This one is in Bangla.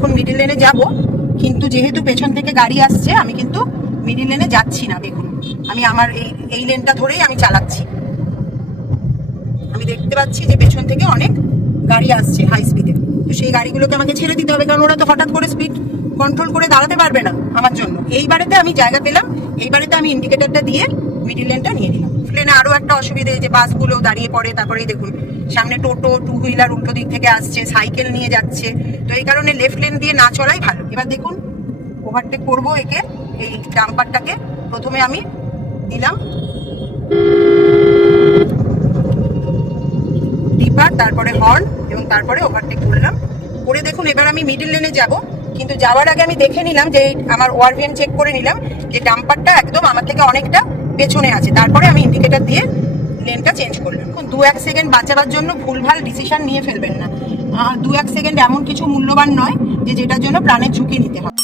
এখন মিডিল লেনে যাব, কিন্তু যেহেতু পেছন থেকে গাড়ি আসছে আমি কিন্তু মিডিল লেনে যাচ্ছি না। দেখুন আমি আমার এই লেনটা ধরেই আমি চালাচ্ছি। আমি দেখতে পাচ্ছি যে পেছন থেকে অনেক গাড়ি আসছে হাই স্পিডে, তো সেই গাড়িগুলোকে আমাকে ছেড়ে দিতে হবে, কারণ ওরা তো হঠাৎ করে স্পিড কন্ট্রোল করে দাঁড়াতে পারবে না আমার জন্য। এইবারেতে আমি জায়গা পেলাম, এইবারেতে আমি ইন্ডিকেটরটা দিয়ে মিডিল লেনটা নিয়ে নিলাম। লেনে আরো একটা অসুবিধে, যে বাসগুলো দাঁড়িয়ে পড়ে, তারপরে দেখুন সামনে টোটো, টু হুইলার উল্টো দিক থেকে আসছে, সাইকেল নিয়ে যাচ্ছে, তো এই কারণে লেফট লেন দিয়ে না চলাই ভালো। এবার দেখুন ওভারটেক করবো একে, এই ডাম্পারটাকে প্রথমে আমি দিলাম ডিপার, তারপরে হর্ন এবং তারপরে ওভারটেক করলাম। করে দেখুন এবার আমি মিডিল লেনে যাব, কিন্তু যাওয়ার আগে আমি দেখে নিলাম যে আমার ওয়ারভিএন চেক করে নিলাম যে ডাম্পারটা একদম আমার থেকে অনেকটা পেছনে আছে। তারপরে আমি ইন্ডিকেটর দিয়ে লেনটা চেঞ্জ করলাম। এখন 2-1 সেকেন্ড বাঁচাবার জন্য ভুলভাল ডিসিশন নিয়ে ফেলবেন না। 2-1 সেকেন্ড এমন কিছু মূল্যবান নয় যে যেটার জন্য প্রাণের ঝুঁকি নিতে হবে।